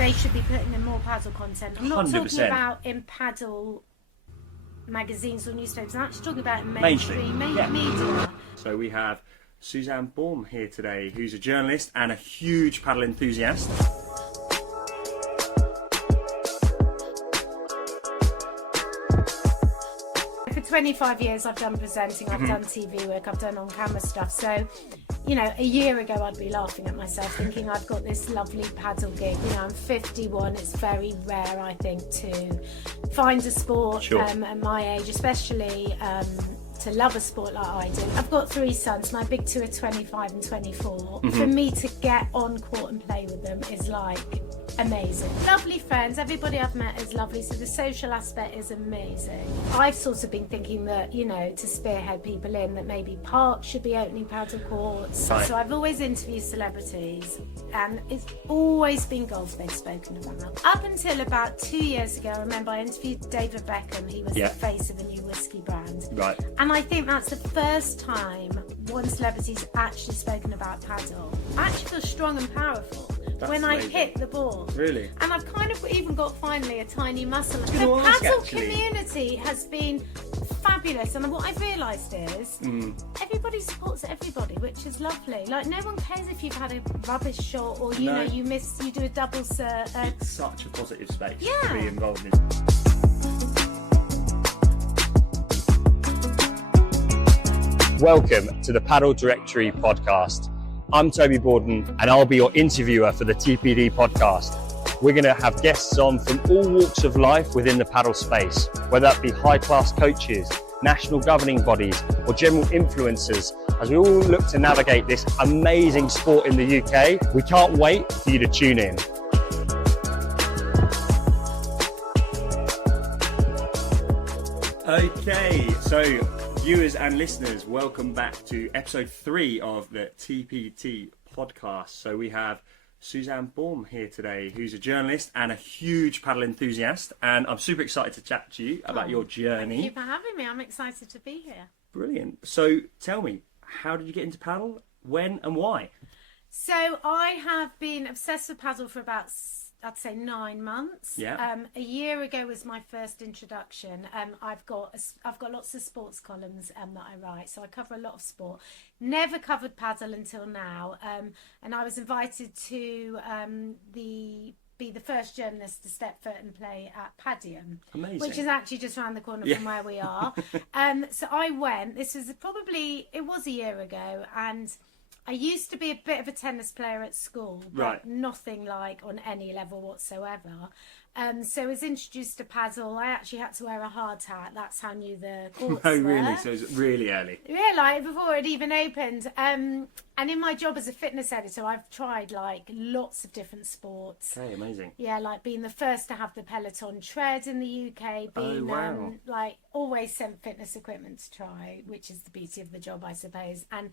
they should be putting in more paddle content. I'm not 100%. talking about in paddle magazines or newspapers. I'm actually talking about in mainstream media. So we have Suzanne Baum here today, who's a journalist and a huge paddle enthusiast. For 25 years I've done presenting, I've done TV work, I've done on-camera stuff. So, you know, a year ago I'd be laughing at myself thinking I've got this lovely paddle gig. You know, I'm 51, it's very rare, I think, to find a sport at my age, especially to love a sport like I do. I've got 3 sons, my big 2 are 25 and 24. For me to get on court and play with them is like amazing. Lovely friends, everybody I've met is lovely, so the social aspect is amazing. I've sort of been thinking that, you know, to spearhead people in, that maybe parks should be opening paddle courts. Right. So I've always interviewed celebrities and it's always been golf they've spoken about. Up until about 2 years ago, I remember I interviewed David Beckham. He was the face of a new whiskey brand. Right. And I think that's the first time one celebrity's actually spoken about paddle. I actually feel strong and powerful when I hit the ball. Really? And I've kind of even got finally a tiny muscle. The paddle community has been fabulous, and what I've realised is everybody supports everybody, which is lovely. Like, no one cares if you've had a rubbish shot or you know you do a double cert. It's such a positive space to Yeah. be involved in. Welcome to the Padel Directory Podcast. I'm Toby Bawden and I'll be your interviewer for the TPD Podcast. We're going to have guests on from all walks of life within the paddle space, whether that be high-class coaches, national governing bodies or general influencers, as we all look to navigate this amazing sport in the UK. We can't wait for you to tune in. Okay, so viewers and listeners, welcome back to episode 3 of the TPD podcast. So we have Suzanne Baum here today, who's a journalist and a huge paddle enthusiast, and I'm super excited to chat to you about your journey. Thank you for having me. I'm excited to be here. Brilliant. So tell me, how did you get into paddle, when and why? So I have been obsessed with paddle for about, I'd say, 9 months. Yeah. A year ago was my first introduction. I've got lots of sports columns that I write, so I cover a lot of sport. Never covered paddle until now, and I was invited to be the first journalist to step foot and play at Padel. Amazing. Which is actually just around the corner from where we are. So I went. This was it was a year ago, and I used to be a bit of a tennis player at school, but nothing like on any level whatsoever. So I was introduced to paddle. I actually had to wear a hard hat. That's how new the courts were. Oh, really? So it was really early. Yeah, like before it even opened. And in my job as a fitness editor, I've tried like lots of different sports. Okay, amazing. Yeah, like being the first to have the Peloton tread in the UK, being like always sent fitness equipment to try, which is the beauty of the job, I suppose, and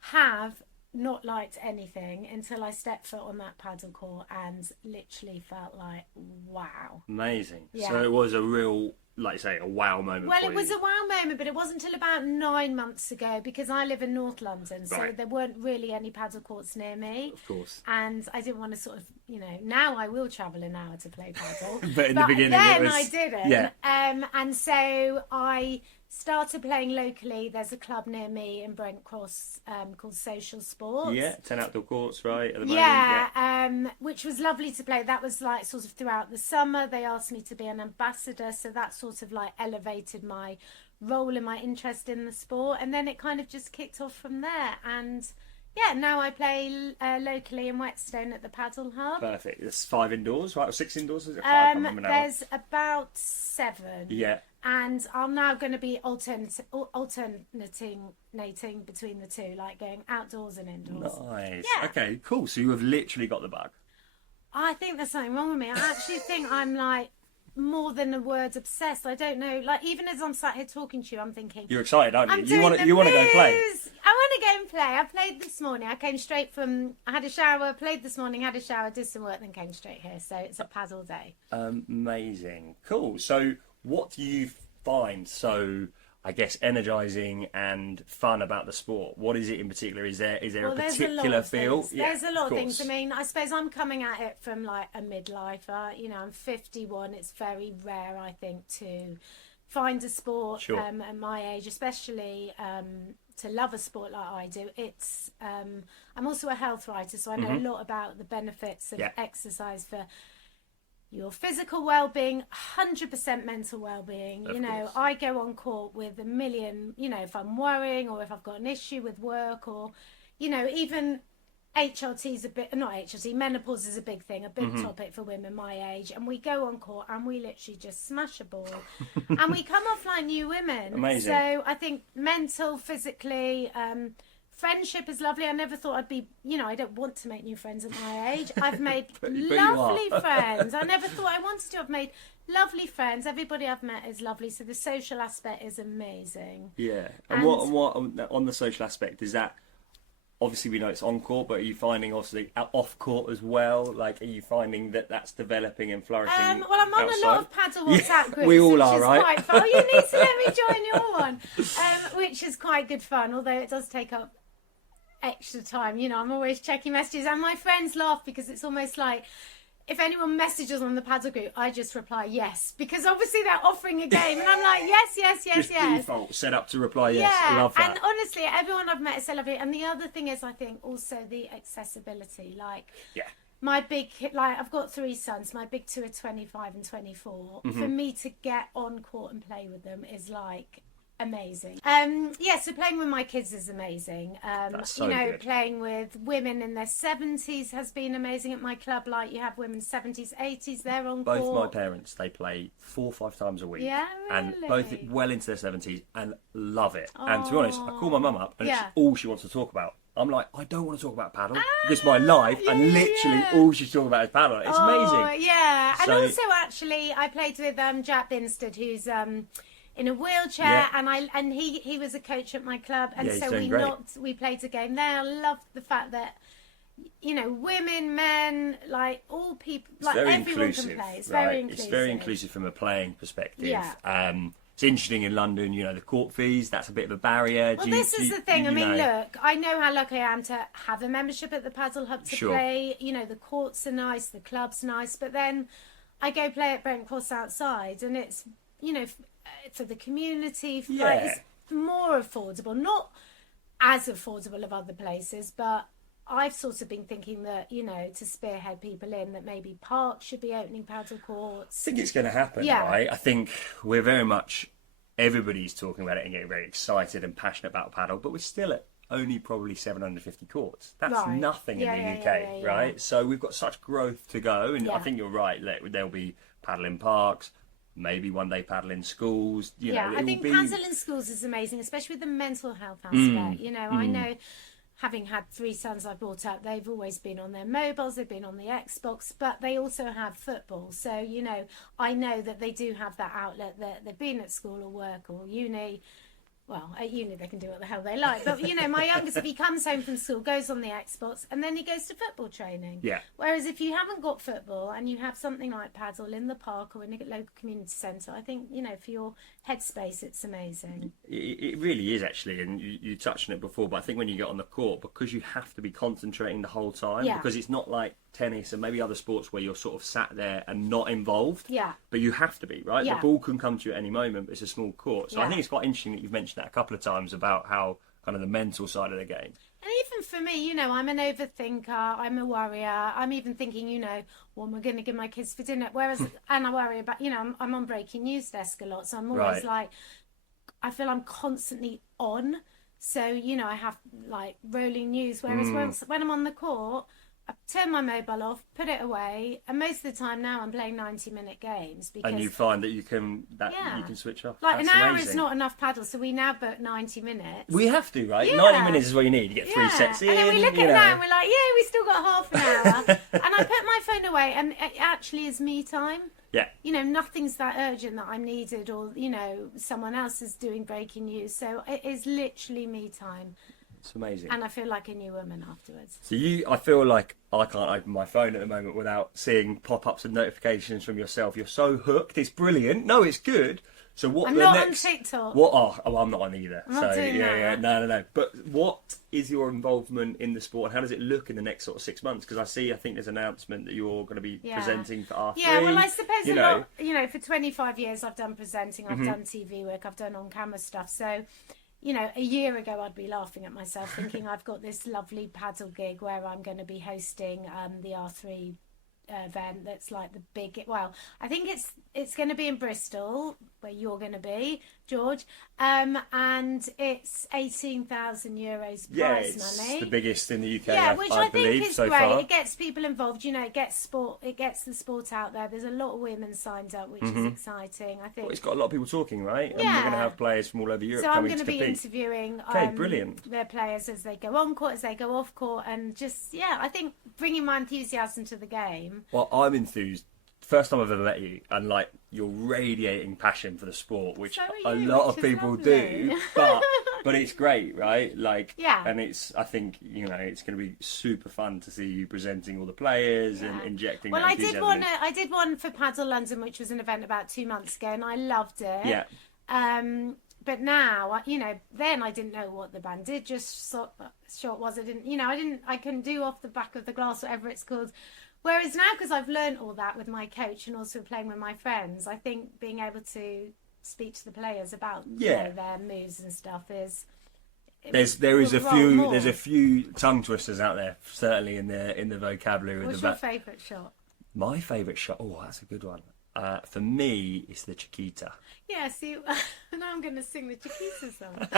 have not liked anything until I stepped foot on that paddle court and literally felt like, wow. Amazing. Yeah. So it was a real, like you say, a wow moment. Well, for it was you. a wow moment, but it wasn't until about 9 months ago, because I live in North London, so there weren't really any paddle courts near me. Of course. And I didn't want to sort of, you know, now I will travel an hour to play paddle. But in the beginning then it was... I didn't. Yeah. And so I started playing locally. There's a club near me in Brent Cross called Social Sports. Yeah, 10 outdoor courts, right, at the moment. Yeah, which was lovely to play. That was like sort of throughout the summer. They asked me to be an ambassador, so that sort of like elevated my role and my interest in the sport. And then it kind of just kicked off from there. And yeah, now I play locally in Whetstone at the Padel Hub. Perfect. It's 5 indoors, right? Or 6 indoors? Is it 5? I can't remember now. There's about 7. Yeah. And I'm now going to be alternating between the two, like going outdoors and indoors. Nice. Yeah. Okay, cool. So you have literally got the bug. I think there's something wrong with me. I actually think I'm like more than a word obsessed. I don't know. Like, even as I'm sat here talking to you, I'm thinking, You're excited, aren't you? You want to go and play. I want to go and play. I played this morning. I came straight from. I had a shower. Played this morning. Had a shower. Did some work. Then came straight here. So it's a paddle day. Amazing. Cool. So what do you find so, I guess, energizing and fun about the sport? What is it in particular? Is there a particular feel? There's a lot of things. I mean, I suppose I'm coming at it from like a midlifer. You know, I'm 51. It's very rare, I think, to find a sport at my age, especially to love a sport like I do. It's I'm also a health writer, so I know a lot about the benefits of exercise for your physical well-being, 100% mental well-being. You know, I go on court with a million, you know, if I'm worrying or if I've got an issue with work, or, you know, even HRT's a bit, not HRT, menopause is a big thing, a big topic for women my age. And we go on court and we literally just smash a ball and we come off like new women. Amazing. So I think mental, physically, friendship is lovely. I never thought I'd be, you know, I don't want to make new friends at my age. I've made lovely friends. I never thought I wanted to. I've made lovely friends. Everybody I've met is lovely. So the social aspect is amazing. Yeah. And what on the social aspect, is that, obviously we know it's on court, but are you finding obviously off court as well? Like, are you finding that that's developing and flourishing? Well, I'm on a lot of Padel WhatsApp groups. We all are, which is right? quite fun. Oh, you need to let me join your one, which is quite good fun, although it does take up extra time. You know, I'm always checking messages, and my friends laugh because it's almost like if anyone messages on the Padel group, I just reply yes, because obviously they're offering a game, and I'm like yes. Just default set up to reply yes. Yeah, Love that. and honestly, everyone I've met is so lovely. And the other thing is, I think also the accessibility. Like, my big, like, I've got 3 sons. My big 2 are 25 and 24. For me to get on court and play with them is like amazing. So playing with my kids is amazing. That's so you know, good. playing with women in their 70s has been amazing at my club. Like, you have women 70s, 80s, they're on court. Both my parents, they play 4 or 5 times a week. Yeah, And really? both well into their 70s and love it. And to be honest, I call my mum up and it's Yeah. all she wants to talk about. I'm like, I don't want to talk about paddle. It's my life, and literally all she's talking about is paddle. It's amazing. Yeah, and So- also actually, I played with Jack Binstead, who's in a wheelchair, and he was a coach at my club, and he's so doing great. we played a game there. I loved the fact that, you know, women, men, like all people, like very everyone inclusive, can play. It's right? very inclusive. It's very inclusive from a playing perspective. Yeah. It's interesting in London, you know, the court fees, that's a bit of a barrier. Well, this is the thing. I mean, look, I know how lucky I am to have a membership at the Padel Hub to play. You know, the courts are nice, the club's nice, but then I go play at Brent Cross outside, and it's, you know, for the community, like, it's more affordable. Not as affordable as other places, but I've sort of been thinking that, you know, to spearhead people in, that maybe parks should be opening paddle courts. I think it's going to happen, right? I think we're very much, everybody's talking about it and getting very excited and passionate about paddle, but we're still at only probably 750 courts. That's nothing in the UK, right? So we've got such growth to go, and I think you're right. There'll be paddle in parks, maybe one day paddle in schools. You know, I think paddle in schools is amazing, especially with the mental health aspect. You know, I know, having had 3 sons I brought up, they've always been on their mobiles, they've been on the Xbox, but they also have football. So, you know, I know that they do have that outlet, that they've been at school or work or uni. Well, at uni they can do what the hell they like. But, you know, my youngest, if he comes home from school, goes on the Xbox, and then he goes to football training. Yeah. Whereas if you haven't got football and you have something like paddle in the park or in a local community centre, I think, you know, for your headspace, it's amazing. It really is, actually, and you touched on it before, but I think when you get on the court, because you have to be concentrating the whole time, because it's not like tennis and maybe other sports where you're sort of sat there and not involved, but you have to be, right? The ball can come to you at any moment, but it's a small court. So I think it's quite interesting that you've mentioned that a couple of times about how kind of the mental side of the game. And even for me, you know, I'm an overthinker, I'm a worrier. I'm even thinking, you know, what am I going to give my kids for dinner? Whereas, and I worry about, you know, I'm on breaking news desk a lot, so I'm always like, I feel I'm constantly on. So, you know, I have like rolling news. Whereas when I'm on the court, I turn my mobile off, put it away, and most of the time now I'm playing 90-minute games. Because, and you find that you can switch off. Like, that's an hour amazing. is not enough paddle, so we now book 90 minutes. We have to, right? Yeah. 90 minutes is what you need. You get 3 sets in. And then we look at that and we're like, yeah, we still got half an hour. And I put my phone away, and it actually is me time. Yeah. You know, nothing's that urgent that I'm needed, or, you know, someone else is doing breaking news. So it is literally me time. It's amazing. And I feel like a new woman afterwards. So I feel like I can't open my phone at the moment without seeing pop-ups and notifications from yourself. You're so hooked. It's brilliant. No, it's good. So what I'm the not next? on TikTok. What? Oh, I'm not on either. I'm not doing that. No. But what is your involvement in the sport? How does it look in the next sort of 6 months? Because I think there's an announcement that you're going to be presenting for R3. Yeah, well, I suppose a lot. For 25 years I've done presenting, I've done TV work, I've done on-camera stuff. So, a year ago I'd be laughing at myself, thinking I've got this lovely paddle gig where I'm going to be hosting the R3 event that's like the big, well, I think it's going to be in Bristol where you're going to be, George, and it's €18,000 prize money. The biggest in the UK. Yeah, which I think is so great. far. It gets people involved. It gets the sport out there. There's a lot of women signed up, which is exciting. I think Well, it's got a lot of people talking, right? And Yeah. we're going to have players from all over Europe so. I'm coming going to to be compete. interviewing Brilliant. their players as they go on court, as they go off court, and just I think bringing my enthusiasm to the game. Well, I'm enthused. First time I've ever met you, and you're radiating passion for the sport, which So a are you, lot which of is people lovely. do. But it's great, right? And I think it's going to be super fun to see you presenting all the players and injecting. Well, that I did enthusiasm one. I did one for Padel London, which was an event about 2 months ago, and I loved it. Yeah. But now, then I didn't know what the bandage shot was. I couldn't do off the back of the glass, whatever it's called. Whereas now, because I've learned all that with my coach and also playing with my friends, I think being able to speak to the players about their moves and stuff is. There's a few tongue twisters out there, certainly in the vocabulary. What's your favourite shot? My favourite shot. Oh, that's a good one. For me, it's the Chiquita. Yeah, see, now I'm going to sing the Chiquita song.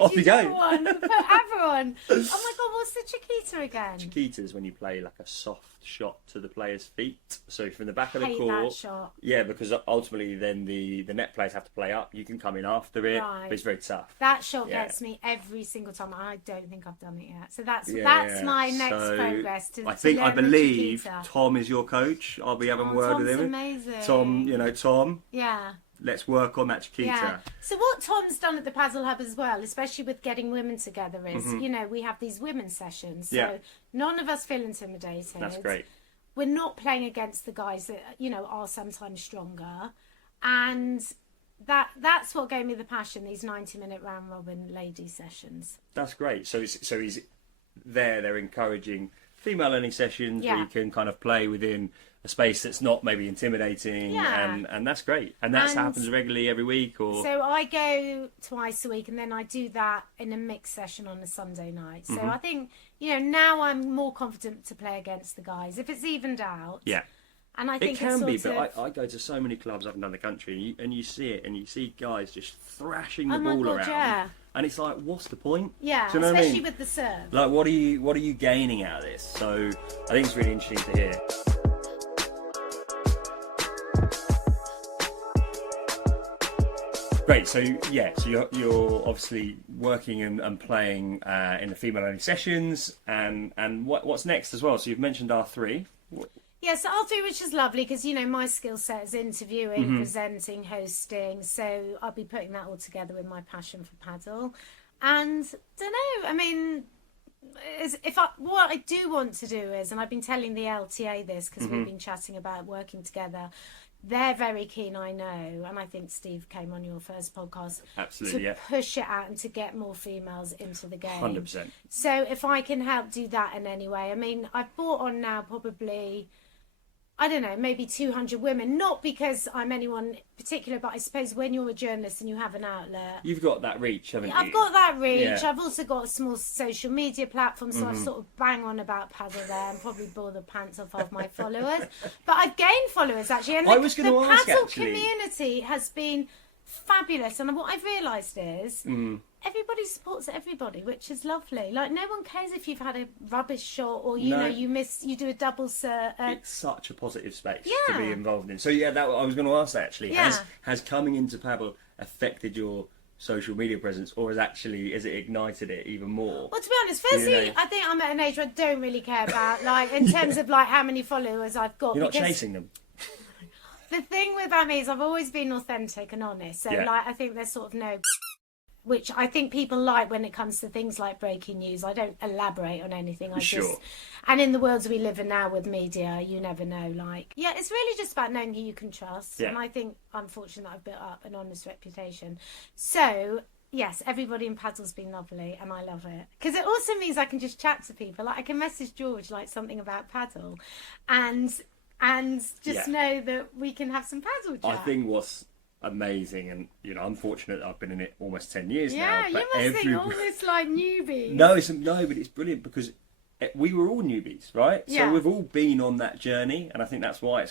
Off you go. One for everyone. Oh my God, what's the Chiquita again? Chiquita is when you play a soft shot to the player's feet. So from the back of the Hate court. that shot. Yeah, because ultimately then the net players have to play up. You can come in after it, but it's very tough. That shot gets me every single time. I don't think I've done it yet. So that's my next progress. I believe Tom is your coach. I'll be having a word Tom's with him. Amazing. Tom. Yeah. Let's work on that Chiquita. Yeah. So what Tom's done at the Padel Hub as well, especially with getting women together, is we have these women's sessions. So none of us feel intimidated. That's great. We're not playing against the guys that are sometimes stronger, and that's what gave me the passion. These 90-minute round robin lady sessions. That's great. So he's there. They're encouraging female only sessions where you can kind of play within a space that's not maybe intimidating, and that's great. And that happens regularly every week, or so I go twice a week, and then I do that in a mixed session on a Sunday night. So I think now I'm more confident to play against the guys if it's evened out. Yeah. And I think it can be, but I go to so many clubs up and down the country, and you see it, and you see guys just thrashing the ball around. Yeah. And it's like, what's the point? Yeah, Do you know especially what I mean? with the serve. What are you gaining out of this? So I think it's really interesting to hear. Great. So you're obviously working and playing in the female only sessions, and what's next as well? So you've mentioned R3. Yeah, so R3, which is lovely because my skill set is interviewing, presenting, hosting. So I'll be putting that all together with my passion for paddle. And don't know. I mean, what I do want to do is, and I've been telling the LTA this because we've been chatting about working together. They're very keen, I know, and I think Steve came on your first podcast. Absolutely, to push it out and to get more females into the game. 100%. So if I can help do that in any way, I mean, I've brought on now probably, I don't know, maybe 200 women, not because I'm anyone particular, but I suppose when you're a journalist and you have an outlet... You've got that reach, haven't you? I've got that reach. Yeah. I've also got a small social media platform, so I sort of bang on about paddle there and probably bore the pants off of my followers. But I've gained followers, actually. And I was going to ask, paddle actually. community has been fabulous. And what I've realised is... everybody supports everybody, which is lovely. No one cares if you've had a rubbish shot or you do a double it's such a positive space to Yeah. be involved in. So I was going to ask that actually. Yeah. Has coming into paddle affected your social media presence, or has it ignited it even more? Well, to be honest, firstly, I think I'm at an age where I don't really care about in terms of how many followers I've got. You're not chasing them. The thing about me is I've always been authentic and honest. So I think there's sort of no which I think people like when it comes to things like breaking news. I don't elaborate on anything. And in the world we live in now with media, you never know. Like, yeah, it's really just about knowing who you can trust. Yeah. And I think I'm fortunate that I've built up an honest reputation. So, yes, everybody in Padel's been lovely, and I love it. Because it also means I can just chat to people. Like, I can message George, like, something about Padel, and just know that we can have some Padel chat. I think what's amazing, and I'm fortunate that I've been in it almost 10 years now. Yeah, you must think all this like newbies. No, but it's brilliant because we were all newbies, right? Yeah. So we've all been on that journey, and I think that's why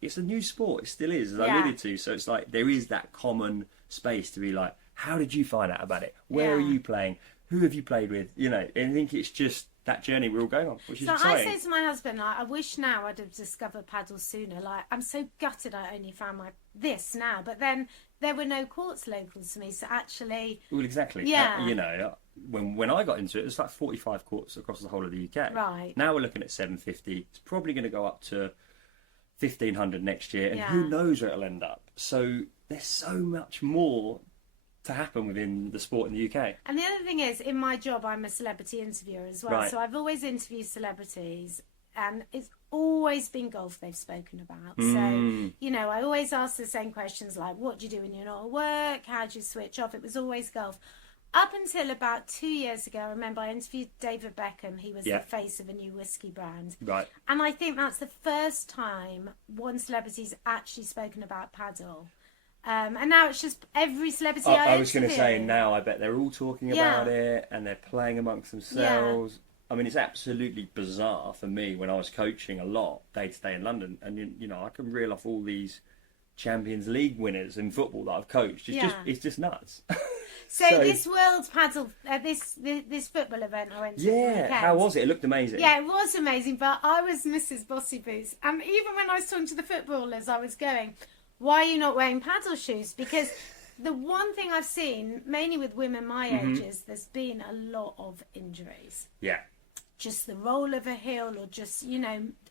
it's a new sport. It still is, as I alluded to. So it's like there is that common space to be like, how did you find out about it? Where are you playing? Who have you played with? And I think it's just that journey we're all going on, which is exciting. I say to my husband, like, I wish now I'd have discovered Padel sooner. Like, I'm so gutted I only found this now. But then there were no courts local to me, so actually... Well, exactly. Yeah. When I got into it, it was like 45 courts across the whole of the UK. Right. Now we're looking at 750. It's probably going to go up to 1,500 next year, and who knows where it'll end up. So there's so much more to happen within the sport in the UK. And the other thing is, in my job, I'm a celebrity interviewer as well. Right. So I've always interviewed celebrities, and it's always been golf they've spoken about. So, I always ask the same questions like, what do you do when you're not at work? How do you switch off? It was always golf. Up until about 2 years ago, I remember I interviewed David Beckham. He was the face of a new whiskey brand. Right. And I think that's the first time one celebrity's actually spoken about Padel. And now it's just every celebrity I was going to say, now I bet they're all talking about it, and they're playing amongst themselves. I mean, it's absolutely bizarre for me when I was coaching a lot day to day in London, and I can reel off all these Champions League winners in football that I've coached. It's just nuts. So this World Padel, this football event I went to. Yeah, how was it? It looked amazing. Yeah, it was amazing, but I was Mrs. Bossy Boots, and even when I was talking to the footballers, I was going, why are you not wearing paddle shoes? Because the one thing I've seen, mainly with women my age, is there's been a lot of injuries. Yeah. Just the roll of a heel or just,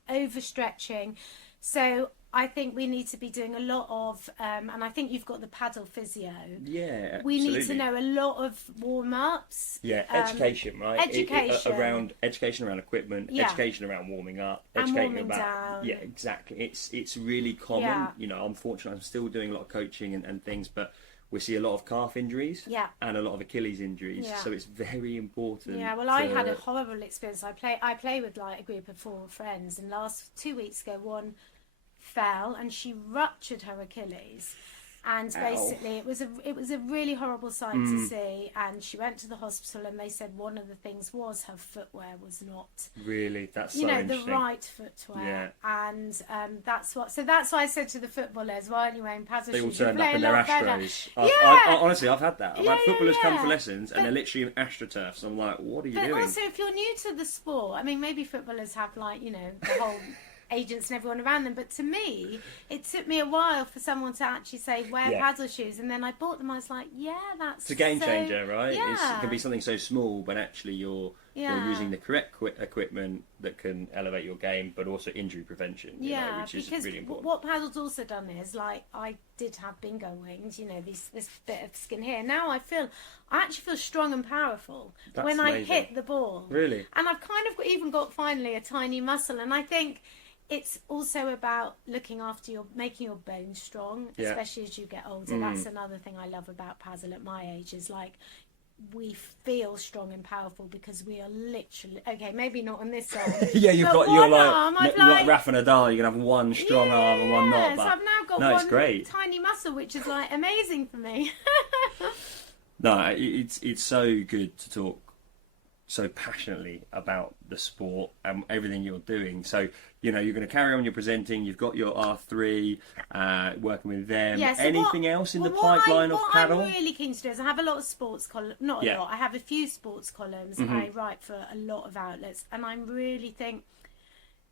overstretching. So I think we need to be doing a lot of, and I think you've got the paddle physio. Yeah, absolutely. We need to know a lot of warm-ups. Yeah, education, right? Education. Education around equipment, education around warming up, and educating warming about... down. Yeah, exactly. It's really common. Yeah. I'm fortunate I'm still doing a lot of coaching and things, but we see a lot of calf injuries and a lot of Achilles injuries. Yeah. So it's very important. Yeah, well, I had a horrible experience. I play with like a group of 4 friends, and 2 weeks ago, one fell and she ruptured her Achilles, and basically it was a really horrible sight to see, and she went to the hospital and they said one of the things was her footwear was not really, that's so the interesting. right footwear, and that's why I said to the footballers, why aren't you wearing paddle shoes? They all turned up in their Astros. Yeah. I've had that. I've had footballers come for lessons and they're literally in AstroTurf, so I'm like, what are you doing? But also, if you're new to the sport, I mean, maybe footballers have the whole agents and everyone around them, but to me it took me a while for someone to actually say wear paddle shoes, and then I bought them. I was like, that's it's a game changer, right? Yeah. It can be something so small, but actually you're using the correct equipment that can elevate your game, but also injury prevention, which is really important. What paddle's also done is, like, I did have bingo wings, this bit of skin here. Now I actually feel strong and powerful when I hit the ball. Really? And I've kind of even got finally a tiny muscle, and I think it's also about looking after making your bones strong, especially as you get older. That's another thing I love about paddle at my age, is like, we feel strong and powerful because we are literally, okay, maybe not on this arm. You've got your like Rafa Nadal, you can have one strong arm and one not. So I've now got one tiny muscle, which is like amazing for me. No, it's so good to talk so passionately about the sport and everything you're doing. So, you're going to carry on your presenting. You've got your R3, working with them. Yeah, so anything else in the pipeline of paddle? What I'm really keen to do is I have a lot of sports columns. Not a lot. I have a few sports columns. I write for a lot of outlets, and I really think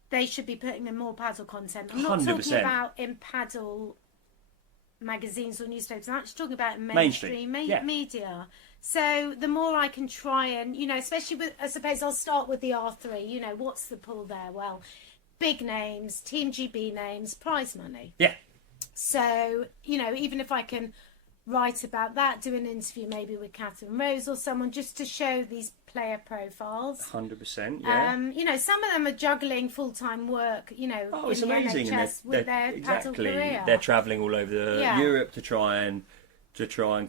they should be putting in more paddle content. I'm not 100%. Talking about in paddle magazines or newspapers. I'm actually talking about mainstream media. So the more I can try and, especially with, I suppose I'll start with the R3, what's the pull there? Well, big names, Team GB names, prize money. Yeah. So, even if I can write about that, do an interview maybe with Catherine Rose or someone, just to show these player profiles. 100%, yeah. You know, some of them are juggling full-time work, you know, It's in the amazing. NHS with their paddle career. They're travelling all over Europe to try and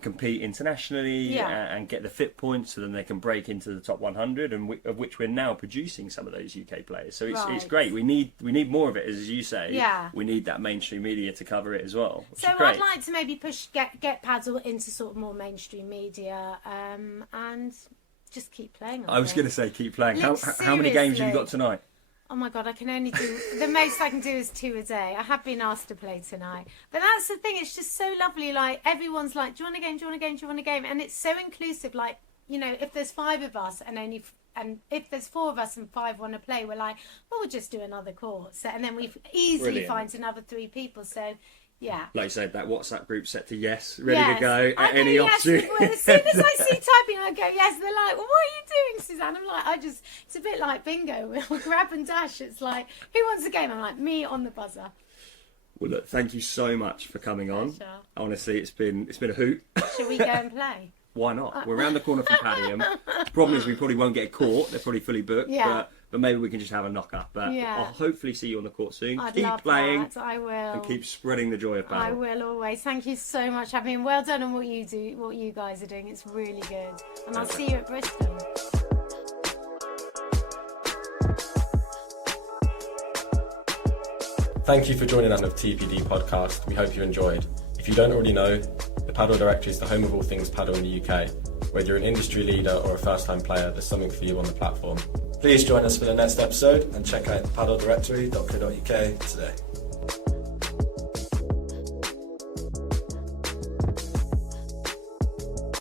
compete internationally and get the fit points, so then they can break into the top 100, and of which we're now producing some of those UK players. So it's great. We need more of it, as you say. Yeah. We need that mainstream media to cover it as well. So I'd like to maybe get paddle into sort of more mainstream media, and just keep playing. I was going to say keep playing. How many games have you got tonight? Oh my God, I can only do, the most I can do is 2 a day. I have been asked to play tonight. But that's the thing, it's just so lovely. Like, everyone's like, do you want a game, do you want a game, do you want a game? And it's so inclusive. Like, you know, if there's 5 of us and if there's 4 of us and 5 want to play, we're like, well, we'll just do another court. So, and then we easily find another 3 people. So, yeah. Like you said, that WhatsApp group set to yes, ready to go at any opportunity. As soon as I see typing, I go yes. They're like, well, what are you doing, Suzanne? I'm like, it's a bit like bingo. We'll grab and dash. It's like, who wants a game? I'm like, me on the buzzer. Well, look, thank you so much for coming on. Sure. Honestly, it's been a hoot. Shall we go and play? Why not? We're around the corner from Padel. The problem is we probably won't get caught. They're probably fully booked. Yeah. But maybe we can just have a knock-up. But I'll hopefully see you on the court soon. I'd keep love playing. That. I will. And keep spreading the joy of Padel. I will always. Thank you so much. I mean, well done on what you do, what you guys are doing. It's really good. And I'll see you at Bristol. Thank you for joining us on the TPD Podcast. We hope you enjoyed. If you don't already know, the Padel Directory is the home of all things Padel in the UK. Whether you're an industry leader or a first-time player, there's something for you on the platform. Please join us for the next episode and check out padeldirectory.co.uk today.